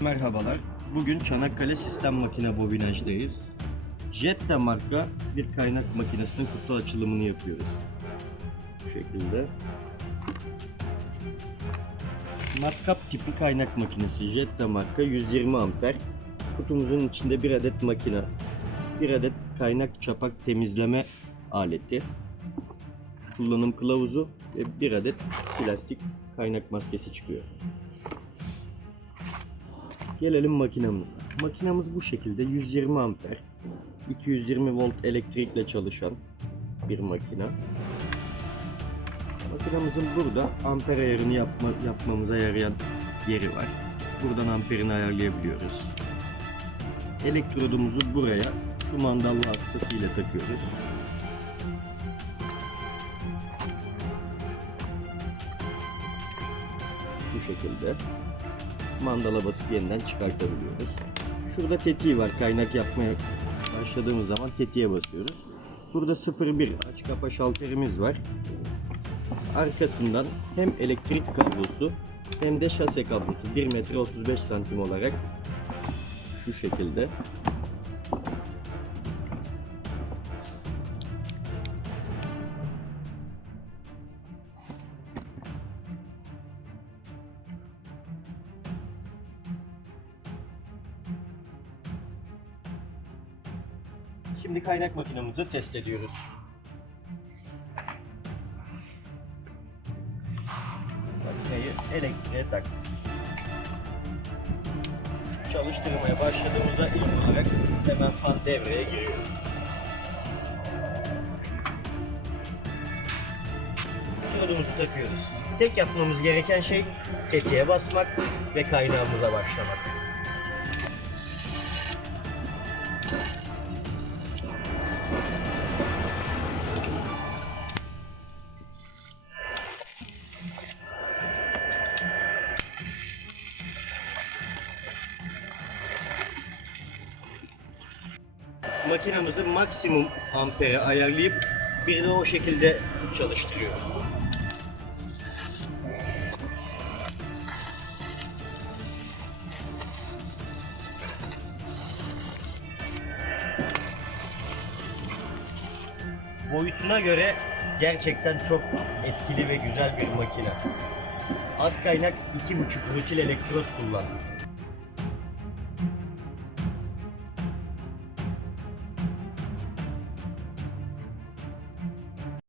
Merhabalar. Bugün Çanakkale Sistem Makine Bobinajdayız. Jetta marka bir kaynak makinesinin kutu açılımını yapıyoruz. Bu şekilde. Matkap tipi kaynak makinesi Jetta marka 120 amper. Kutumuzun içinde bir adet makine, bir adet kaynak çapak temizleme aleti, kullanım kılavuzu ve bir adet plastik kaynak maskesi çıkıyor. Gelelim makinamıza. Makinamız bu şekilde 120 amper, 220 volt elektrikle çalışan bir makine. Makinamızın burada amper ayarını yapma, yapmamıza yarayan yeri var. Buradan amperini ayarlayabiliyoruz. Elektrodumuzu buraya şu mandal vasıtasıyla takıyoruz. Bu şekilde mandala basıp yeniden çıkartabiliyoruz. Şurada tetiği var. Kaynak yapmaya başladığımız zaman tetiğe basıyoruz. Burada 01 aç kapa şalterimiz var. Arkasından hem elektrik kablosu hem de şase kablosu 1 metre 35 santim olarak şu şekilde Şimdi kaynak makinamızı test ediyoruz. Makineyi elektriğe taktık. Çalıştırmaya başladığımızda ilk olarak hemen fan devreye giriyor. Turdumuzu takıyoruz. Tek yapmamız gereken şey tetiğe basmak ve kaynağımıza başlamak. Makinamızı maksimum ampere ayarlayıp bir de o şekilde çalıştırıyoruz. Boyutuna göre gerçekten çok etkili ve güzel bir makine. Az kaynak 2.5 rutil elektrot kullandık.